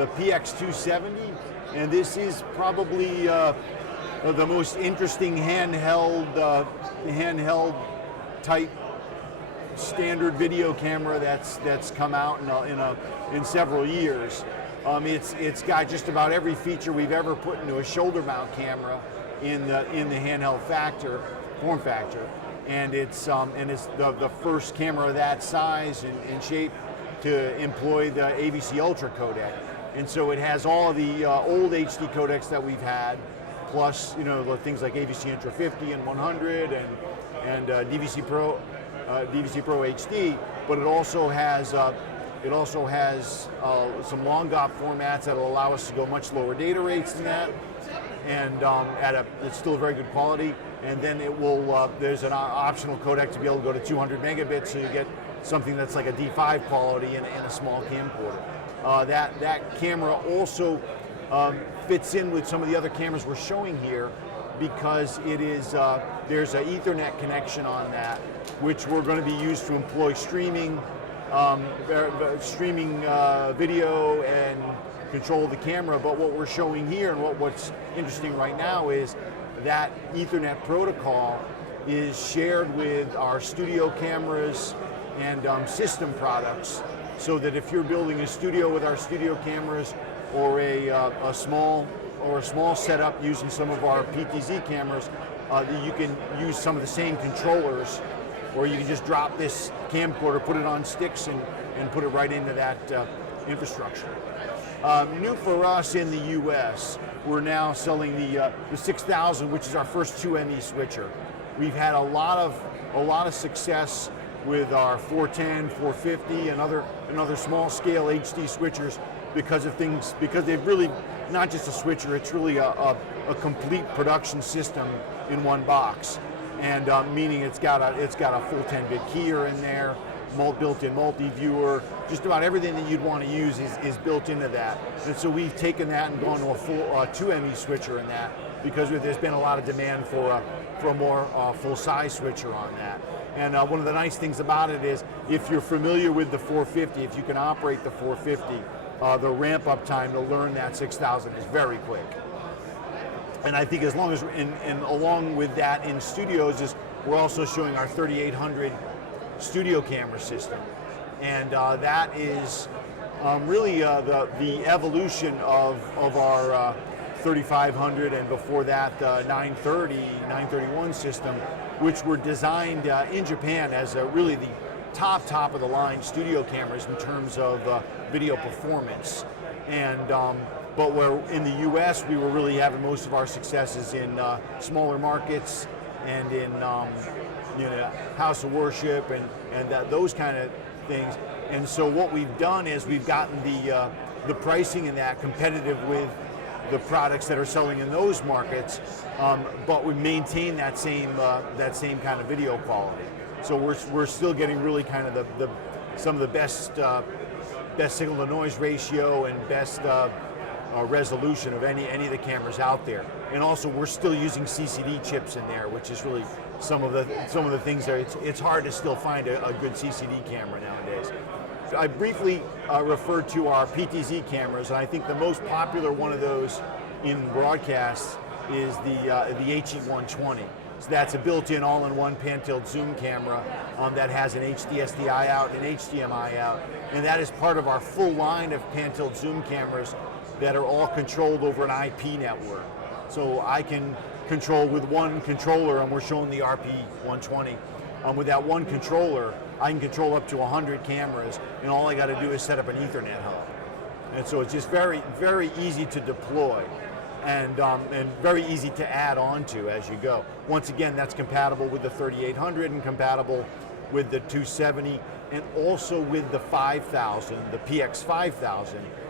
the PX270, and this is probably the most interesting handheld type standard video camera that's come out in several years. It's got just about every feature we've ever put into a shoulder mount camera in the handheld form factor, and it's the first camera of that size and shape to employ the AVC Ultra codec, and so it has all of the old HD codecs that we've had, plus the things like AVC Intra 50 and 100 and DVC Pro HD, but it also has some long GOP formats that will allow us to go much lower data rates than that, and it's still very good quality. And then it will there's an optional codec to be able to go to 200 megabits, so you get something that's like a D5 quality in a small camcorder. That camera also fits in with some of the other cameras we're showing here, because it is there's an Ethernet connection on that, which we're going to be used to employ streaming video and control the camera. But what we're showing here and what's interesting right now is that Ethernet protocol is shared with our studio cameras and system products, so that if you're building a studio with our studio cameras, or a small setup using some of our PTZ cameras, you can use some of the same controllers, or you can just drop this camcorder, put it on sticks, and put it right into that infrastructure. New for us in the US, we're now selling the 6000, which is our first 2ME switcher. We've had a lot of success with our 410, 450, and other small scale HD switchers because they've really not just a switcher, it's really a complete production system in one box. And meaning it's got a full 10-bit keyer in there, built-in multi-viewer, just about everything that you'd want to use is built into that. And so we've taken that and gone to a full 2ME switcher in that, because there's been a lot of demand for a more full-size switcher on that. And one of the nice things about it is, if you're familiar with the 450, if you can operate the 450, the ramp-up time to learn that 6000 is very quick. And I think as long as, and along with that in studios, is we're also showing our 3800 studio camera system. And that is really the evolution of our 3500, and before that 930, 931 system, which were designed in Japan as really the top of the line studio cameras in terms of video performance. And but where in the US we were really having most of our successes in smaller markets and in house of worship and those kind of things. And so what we've done is we've gotten the pricing in that competitive with the products that are selling in those markets, but we maintain that same kind of video quality. So we're still getting really kind of some of the best signal to noise ratio and best resolution of any of the cameras out there. And also we're still using CCD chips in there, which is really some of the things there. It's hard to still find a good CCD camera nowadays. I briefly referred to our PTZ cameras, and I think the most popular one of those in broadcast is the HE120. So that's a built-in all-in-one pan-tilt zoom camera that has an HD SDI out and HDMI out, and that is part of our full line of pan-tilt zoom cameras that are all controlled over an IP network. So I can control with one controller, and we're showing the RP120. With that one controller, I can control up to 100 cameras, and all I got to do is set up an Ethernet hub. And so it's just very, very easy to deploy, and very easy to add on to as you go. Once again, that's compatible with the 3800 and compatible with the 270, and also with the 5000, the PX5000,